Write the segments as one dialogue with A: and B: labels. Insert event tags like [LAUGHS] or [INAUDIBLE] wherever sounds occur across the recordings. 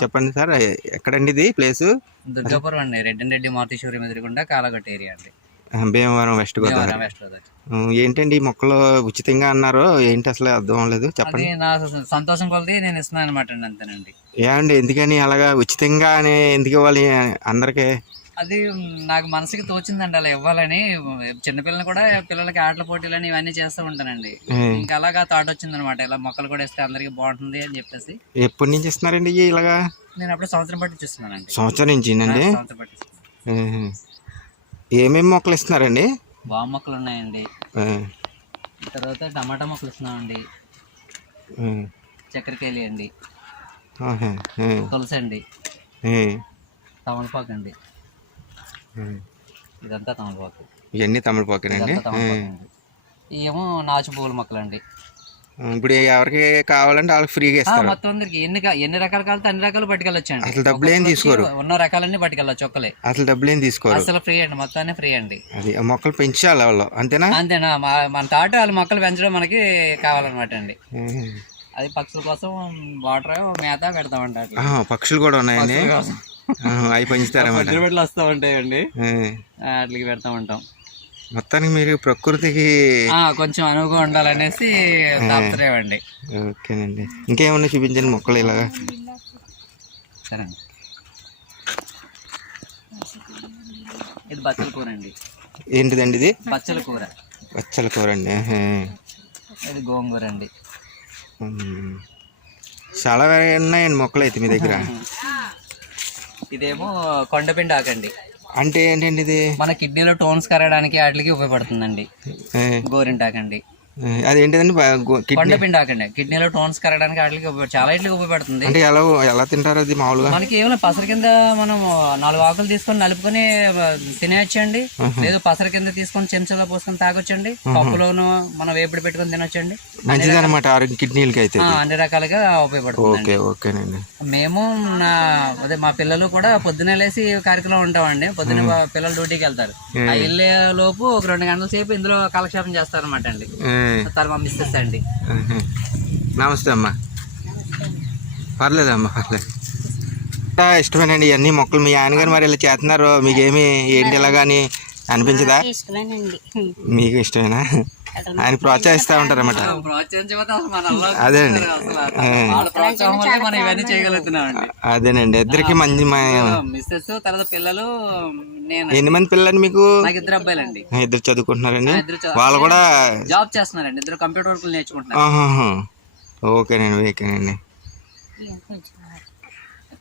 A: చెప్పండి సార్ ఎక్కడండి ఇది ప్లేసు?
B: దుర్గాపురం అండి రెడ్డి రెడ్డి మారుతీశ్వరం ఎదురుకుండా కాలగట్ట ఏరియా అండి.
A: భీమవరం వెస్ట్ గోదావరి.
B: వెస్ట్ గోదావరి.
A: ఏంటండి ఈ మొక్కలు ఉచితంగా అన్నారు ఏంటి అసలు అర్థం అవ్వలేదు?
B: అది
A: చెప్పండి
B: నా సంతోషం కొలది నేను ఇస్తున్నాను అనమాట అండి అంతేనండి.
A: ఏమండి ఎందుకని అలాగా ఉచితంగా అని ఎందుకు ఇవ్వాలి అందరికీ?
B: అది నాకు మనసుకి తోచిందండి అలా ఇవ్వాలని. చిన్నపిల్లలు కూడా పిల్లలకి ఆటల పోటీలని ఇవన్నీ చేస్తూ ఉంటానండి. ఇంకా అలాగా థాట్ వచ్చింది అనమాట ఇలా మొక్కలు కూడా ఇస్తే అందరికి బాగుంటుంది అని చెప్పేసి.
A: ఎప్పటి నుంచి ఇస్తున్నారండి ఇలాగా?
B: నేను అప్పుడు సంవత్సరం బట్టి చూస్తున్నానండి.
A: సంవత్సరం నుంచి
B: సంవత్సరం.
A: ఉహు. ఏమేమి మొక్కలు ఇస్తున్నారండి?
B: వామ మొక్కలు ఉన్నాయండి. తర్వాత టమాటా మొక్కలు ఇస్తున్నామండి.
A: ఆ,
B: చక్కెరకేళి అండి. తులసి అండి తమలపాకు అండి. ఇదంతా తమలపాకు
A: ఇవన్నీ తమిళపోకేనండి
B: ఇదంతా తమలపాకు అండి? ఏమో నాచు పువ్వుల మొక్కలు అండి.
A: ఇప్పుడు ఎవరికి కావాలంటే వాళ్ళకి ఫ్రీగా ఇస్తారు.
B: మొత్తం అందరికి. ఎన్ని ఎన్ని రకాలు కావాలంటే అన్ని రకాలు పట్టుకెళ్ళొచ్చండి.
A: అసలు డబ్బులు ఏం తీసుకోరు.
B: ఉన్న రకాలన్నీ పట్టుకెళ్ళొచ్చు ఒక్కలే.
A: అసలు డబ్బులు ఏం తీసుకోరు.
B: అసలు ఫ్రీ అండి. మొత్తాన్ని ఫ్రీ అండి.
A: అది మొక్కలు పెంచాలి వాళ్ళు. అంతేనా?
B: అంతేనా? మన తాట వాళ్ళ మొక్కలు పెంచడం మనకి కావాలన్నమాట అండి. అది పక్షుల కోసం వాటర్ మేత
A: ఆహా, పక్షులు కూడా ఉన్నాయండి? అవి పెంచుతారన్నమాట
B: పెట్టుబడులు వస్తూ ఉంటాయండి. వాటికి పెడతా ఉంటాం.
A: మొత్తానికి మీరు ప్రకృతికి
B: కొంచెం అనువుగా ఉండాలనేసి తాపత్రయం అండి
A: ఓకేనండి. ఇంకేమన్నా చూపించండి మొక్కలు ఇలాగా?
B: సరే. ఇది బచ్చల కూర అండి
A: ఏంటిదండి ఇది?
B: బచ్చల కూర.
A: పచ్చల కూర అండి.
B: ఇది గోంగూర అండి.
A: చాలా ఉన్నాయండి మొక్కలు అయితే మీ దగ్గర. [LAUGHS]
B: ఇదేమో కొండపిండి ఆకండి.
A: అంటే ఏంటండి ఇది?
B: మన కిడ్నీలో టోన్స్ కరగడానికి వాటికి ఉపయోగపడుతుందండి. గోరింటాకండి.
A: గో- కిడ్నీ?
B: కొండపిండి ఆకండి. కిడ్నీలో టోన్స్ కరగడానికి వాటికి చాలా ఇట్లకి ఉపయోగపడుతుంది.
A: అంటే ఎలా ఎలా తింటారు అది మామూలుగా?
B: మనకి ఏమైనా పసరు కింద మనం నాలుగు ఆకులు తీసుకొని నలుపుకొని తినేయొచ్చండి. లేదు పసరు కింద తీసుకొని చెంచాలో పోసుకొని తాగొచ్చండి. పప్పులోను మనం వేపుడు పెట్టుకొని తినొచ్చండి.
A: మంచిది అనమాట ఆరోగ్య కిడ్నీలకి అయితే
B: అన్ని రకాలుగా ఉపయోగపడుతుంది
A: ఓకే ఓకేనండి.
B: మేము నా అదే మా పిల్లలు కూడా పొద్దునే లేసి కార్యక్రమం ఉంటామండి. పొద్దున పిల్లలు డ్యూటీకి వెళ్తారు. ఆ వెళ్ళే లోపు ఒక రెండు గంటల సేపు ఇందులో కాలక్షేపం చేస్తారన్నమాట అండి. తర్వాత మా మిస్సెస్ అండి.
A: ఆహా. నమస్తే అమ్మా. పర్లేదమ్మా పర్లేదు. ఇష్టమేనండి ఇవన్నీ మొక్కలు. మీ ఆయనగారు మరి ఇలా చేస్తున్నారు. మీకేమి ఏంటి ఇలాగని అనిపించదా?
C: ఇష్టమేనండి.
A: మీకు ఇష్టమేనా? ఆయన ప్రోత్సహిస్తూ ఉంటారన్నమాట.
B: ప్రోత్సహించకపోతే అసలు మన అల్లం
A: అదే అండి.
B: అసలు వాళ్ళ ప్రోత్సాహం వల్లే మనం ఇవన్నీ చేయగలుగుతున్నామండి.
A: అదేనండి. ఇద్దరికి మంచి మా-
B: మిస్సెస్ తర్వాత పిల్లలు నేను.
A: ఎన్ని మంది పిల్లలు మీకు?
B: నాకు ఇద్దరు అబ్బాయిలండి.
A: ఇద్దరు చదువుకుంటున్నారండి. వాళ్ళు కూడా
B: జాబ్ చేస్తున్నారండి. ఇద్దరు కంప్యూటర్ వర్కులు నేర్చుకుంటున్నారు.
A: ఓకేనండి ఓకేనండి.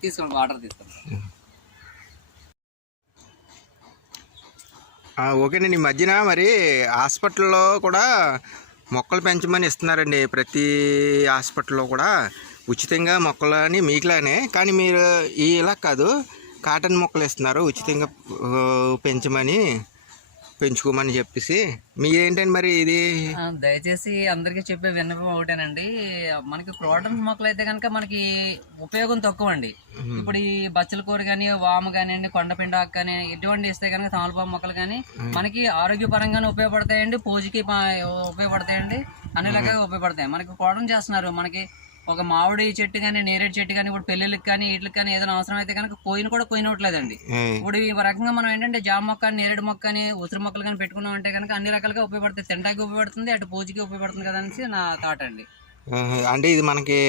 B: తీసుకోండి వాటర్ తీసుకోండి.
A: ఓకేనండి. ఈ మధ్యన మరి హాస్పిటల్లో కూడా మొక్కలు పెంచమని ఇస్తున్నారండి. ప్రతి హాస్పిటల్లో కూడా ఉచితంగా మొక్కలని మీకులానే. కానీ మీరు ఇలా కాదు కాటన్ మొక్కలు ఇస్తున్నారు. ఉచితంగా పెంచమని పెంచుకోమని చెప్పేసి. మీరేంటండి మరి ఇది?
B: దయచేసి అందరికీ చెప్పే విన్నపం ఒకటేనండి. మనకి క్రోటన్స్ మొక్కలు అయితే కనుక మనకి ఉపయోగం తక్కువ అండి ఇప్పుడు ఈ బచ్చల కూర కానీ వాము కానివ్వండి కొండపిండి ఆకు కానీ ఇటువంటి ఇస్తే కనుక తమలపాకు మొక్కలు కానీ మనకి ఆరోగ్యపరంగానే ఉపయోగపడతాయండి పూజకి ఉపయోగపడతాయండి అన్ని రకాలుగా ఉపయోగపడతాయి. మనకి క్రోటన్ చేస్తున్నారు. మనకి ఒక మామిడి చెట్టు కానీ నేరేడు చెట్టు కానీ ఇప్పుడు పెళ్ళిళ్ళకి కానీ వీటికి కానీ ఏదైనా అవసరం అయితే కనుక కోయిన కూడా కోయినట్లేదండి ఇప్పుడు ఈ రకంగా మనం ఏంటంటే జామ మొక్క నేరేడు మొక్క అని ఉసిరి మొక్కలు కానీ పెట్టుకున్నాం అంటే కనుక అన్ని రకాలుగా ఉపయోగపడుతుంది తినడానికి ఉపయోగపడుతుంది అటు పూజకి ఉపయోగపడుతుంది కదా అనేసి నా థాట్ అండి.
A: అంటే ఇది మనకి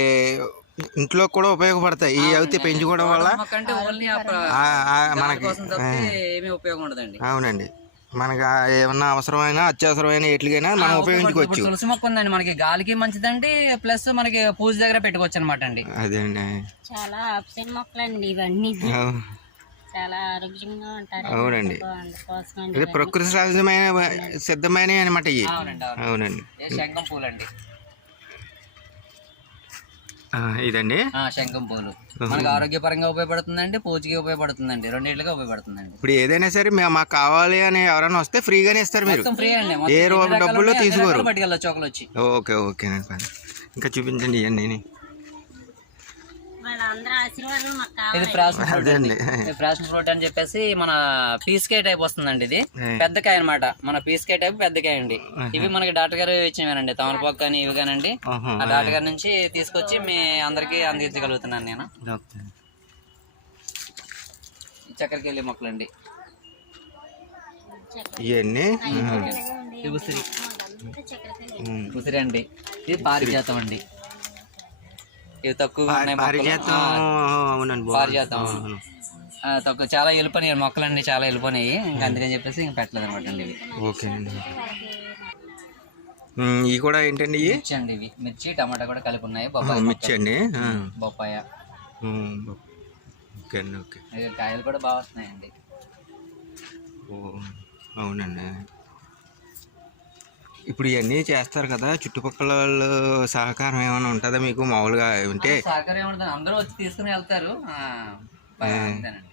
A: ఇంట్లో కూడా ఉపయోగపడతాయి. ఈ అయితే పెంచుకోవడం వల్ల మనకి
B: కోసం తప్పితే ఏమీ ఉపయోగం ఉండదండి.
A: అవునండి. మనకి ఏమన్నా అవసరమైన అత్యవసరమైన ఎట్లకైనా మనం ఉపయోగించుకోవచ్చు.
B: తులసి మొక్క ఉందండి మనకి గాలికి మంచిదండి ప్లస్ మనకి పూజ దగ్గర పెట్టుకోవచ్చు అనమాట అండి
A: అదే అండి.
C: చాలా ఆప్షన్ మొక్కలండి ఇవన్నీ. చాలా ఆరోగ్యంగా ఉంటారు.
A: అవునండి. ఇది ప్రకృతి సహజమైన సిద్ధమైన అనమాట ఇవి.
B: అవునండి అవును.
A: అవునండి.
B: ఏ శంఖం పూలు అండి
A: ఆ, ఇదండి?
B: శంఖం పూలు. మనకి ఆరోగ్యపరంగా ఉపయోగపడుతుందండి పూజకి ఉపయోగపడుతుందండి రెండింటిగా ఉపయోగపడుతుందండి.
A: ఇప్పుడు ఏదైనా సరే మేము మాకు కావాలి అని ఎవరైనా వస్తే ఫ్రీగానే ఇస్తారు మీరు.
B: ఫ్రీ అండి
A: ఏ
B: రకాలు
A: డబ్బులు తీసుకోరు.
B: పట్టుకెళ్ళొచ్చు వచ్చి
A: ఓకే పని ఇంకా చూపించండి ఇవన్నీ.
B: ఇది ఫ్రాషన్ ఫ్రూట్ అండి
A: అండి.
B: ఇది ఫ్రాషన్ ఫ్రూట్ అని చెప్పేసి మన పీస్ కాయ టైప్ వస్తుందండి ఇది. పెద్ద కాయ అనమాట మన పీస్ కాయ టైప్ పెద్ద కాయ అండి. ఇవి మనకి డాక్టర్ గారు ఇచ్చినవేనండి. తమలపాకు కానీ ఇవి కానండి. ఆ డాక్టర్ గారి నుంచి తీసుకొచ్చి మీ అందరికి అందించగలుగుతున్నాను నేను.
A: ఓకే.
B: చక్కెరకేళి మొక్కలండి.
A: ఇవన్నీ
B: ఉసిరి. ఉసిరి అండి. ఇది పారిజాతం అండి. ఇవి తక్కువ ఉన్నాయి.
A: పారిజాతం.
B: తక్కువ చాలా వెళ్ళిపోయినాయి మొక్కలన్నీ చాలా వెళ్ళిపోయినాయి. ఇంకా అందుకని చెప్పేసి ఇంకా పెట్టలేదు అనమాట అండి ఇవి.
A: ఓకే అండి. ఇవి కూడా ఏంటండి
B: మిర్చి అండి ఇవి. మిర్చి టమాటా కూడా కలిపి ఉన్నాయి. బొప్పాయి
A: మిర్చి అండి.
B: బొప్పాయ.
A: ఓకే అండి ఓకే.
B: కాయలు కూడా బాగా వస్తున్నాయండి.
A: ఓ అవునండి. ఇప్పుడు ఇవన్నీ చేస్తారు కదా చుట్టుపక్కల వాళ్ళు సహకారం ఏమైనా ఉంటుందా మీకు? మామూలుగా ఉంటే?
B: సహకారం ఏముంటుంది అందరూ వచ్చి తీసుకుని వెళ్తారు. ఆ, బాగా అంతేనండి.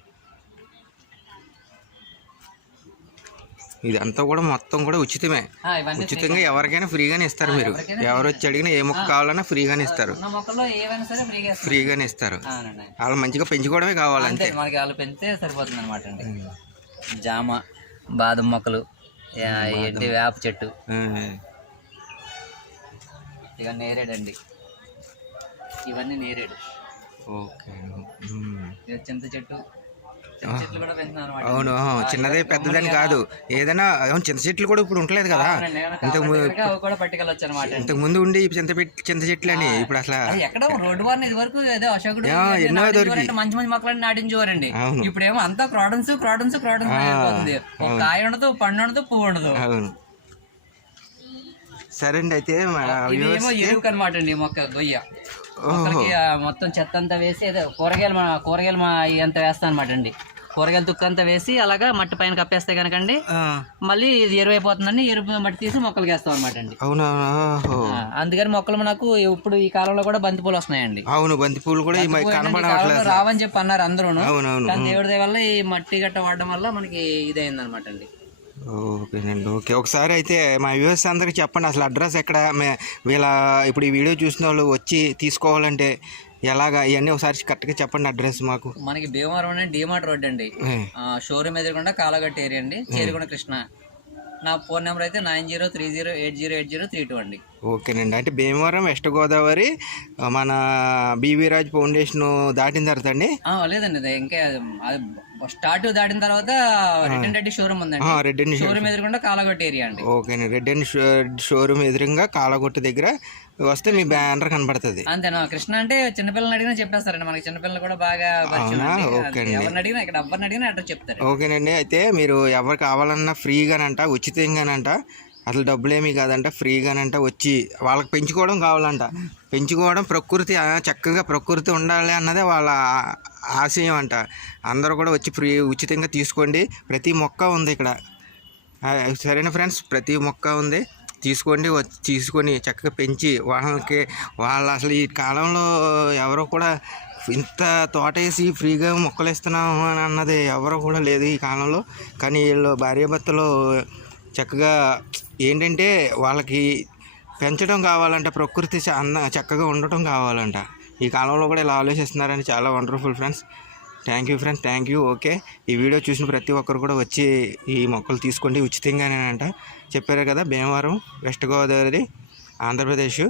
A: ఇదంతా కూడా మొత్తం కూడా ఉచితమే.
B: ఆ, ఇవన్నీ
A: ఉచితంగా ఎవరికైనా ఫ్రీగానే ఇస్తారు మీరు. ఎవరు వచ్చి అడిగినా ఏ మొక్క కావాలన్నా ఫ్రీగానే ఇస్తారు.
B: ఉన్న మొక్కల్లో ఏవైనా సరే ఫ్రీగా ఇస్తారు.
A: ఫ్రీగానే ఇస్తారు.
B: అవునండి.
A: వాళ్ళు మంచిగా పెంచుకోవడమే కావాలంతే.
B: అంతే మనకి వాళ్ళు పెంచితే సరిపోతుంది అనమాట అండి జామ బాదం మొక్కలు ఏంటి వేప చెట్టు. ఇక నేరేడు అండి. ఇవన్నీ నేరేడు.
A: ఓకే.
B: చింత చెట్టు.
A: అవును చిన్నదే పెద్దదని కాదు. ఏదైనా చింత చెట్లు కూడా ఇప్పుడు ఉండలేదు కదా. ఇంతకు ఇంతకు ముందు ఉండి చింత చింత చెట్లు అని ఇప్పుడు అసలు
B: ఎక్కడ రోడ్డు వారిని ఇది వరకు ఏదో అశోకుడు
A: ఆ,
B: ఇవన్నీ
A: ఎన్నో
B: నాటించేవారంటే మంచి మంచి మొక్కలన్నీ నాటించేవారండి.
A: అవును.
B: ఇప్పుడేమో అంతా క్రాడన్స్ క్రాడన్స్ క్రాడన్స్ కాయ ఉండదు పండు ఉండదు పువ్వు ఉండదు.
A: సరే అండి అయితే
B: ఏమో ఎరువు అనమాట అండి మొక్క గొయ్య. మొత్తం చెత్త అంతా వేసి కూరగాయలు కూరగాయలు అంతా వేస్తాను అనమాట అండి. కూరగాయల తుక్కు అంతా వేసి అలాగా మట్టి పైన కప్పేస్తే కనుకండి మళ్ళీ ఇది ఎరువు అయిపోతుందండి ఎరువు మట్టి తీసి మొక్కలకి వేస్తాం అనమాట అండి.
A: అవునా?
B: అందుకని మొక్కలు మనకు ఇప్పుడు ఈ కాలంలో కూడా బంతి పూలు వస్తున్నాయండి.
A: అవును బంతి పూలు కూడా
B: రావని చెప్పి అన్నారు అందరూ కానీ దేవుడి వల్ల ఈ మట్టి గట్ట వాడడం వల్ల మనకి ఇదైంది అనమాట అండి
A: ఓకేనండి ఓకే. ఒకసారి అయితే మా వ్యూవర్స్ అందరికి చెప్పండి అసలు అడ్రస్ ఎక్కడ? మే- వీళ్ళ ఇప్పుడు ఈ వీడియో చూసిన వాళ్ళు వచ్చి తీసుకోవాలంటే ఎలాగా? ఇవన్నీ ఒకసారి కరెక్ట్గా చెప్పండి అడ్రస్ మాకు.
B: మనకి భీమవరం అనే డిమార్ట్ రోడ్ అండి. షోరూమ్ ఎదురుకుండా కాలగట్ట ఏరియా అండి. చేరుకొండ కృష్ణ. నా ఫోన్ నెంబర్ అయితే nine zero three zero eight zero eight zero three two అండి.
A: ఓకేనండి. అంటే భీమవరం వెస్ట్ గోదావరి మన బీవీ రాజ్ ఫౌండేషన్ దాటిన తర్వాత అండి?
B: లేదండి. ఇంకా స్టార్ట్ దాటిన తర్వాత రిటర్న్ రెడ్డి షోరూమ్ ఉందండి.
A: రెడ్ అండ్
B: షోరూమ్ ఎదురుకుండా కాలగట్ట ఏరియా అండి.
A: ఓకేనండి. రెడ్ అండ్ షోరూమ్ ఎదురుగా కాలగొట్టు దగ్గర వస్తే మీ బ్యానర్ కనబడుతుంది.
B: అంతేనా? కృష్ణ అంటే చిన్నపిల్లల్ని అడిగినా చెప్పేస్తారండి. మనకి చిన్నపిల్లలు కూడా బాగా ఎవరిని అడిగినా ఇక్కడ ఎవరిని అడిగినా అడ్రస్ చెప్తారు.
A: ఓకేనండి. అయితే మీరు ఎవరు కావాలన్నా ఫ్రీగానంట ఉచితంగానంట అసలు డబ్బులేమీ కాదంట ఫ్రీగానంట వచ్చి వాళ్ళకి పెంచుకోవడం కావాలంట. పెంచుకోవడం ప్రకృతి చక్కగా ప్రకృతి ఉండాలి అన్నదే వాళ్ళ ఆశయం అంట అందరూ కూడా వచ్చి ఫ్రీ ఉచితంగా తీసుకోండి. ప్రతి మొక్క ఉంది ఇక్కడ. సరైన సరేనా ఫ్రెండ్స్? ప్రతి మొక్క ఉంది. తీసుకోండి వచ్చి తీసుకొని చక్కగా పెంచి వాళ్ళకి వాళ్ళ అసలు ఈ కాలంలో ఎవరో కూడా ఇంత తోట వేసి ఫ్రీగా మొక్కలు ఇస్తున్నాం అని అన్నది ఎవరో కూడా లేదు ఈ కాలంలో. కానీ వీళ్ళు భార్యాభర్తలు చక్కగా ఏంటంటే వాళ్ళకి పెంచడం కావాలంట ప్రకృతి చ- అంద చక్కగా ఉండటం కావాలంట. ఈ కాలంలో కూడా ఇలా ఆలోచిస్తున్నారని చాలా wonderful friends. Thank you friends thank you okay. ఈ వీడియో చూసిన ప్రతి ఒక్కరు కూడా వచ్చి ఈ మొక్కలు తీసుకోండి ఉచితంగానేనంట. చెప్పారు కదా భీమవరం వెస్ట్ గోదావరి ఆంధ్రప్రదేశ్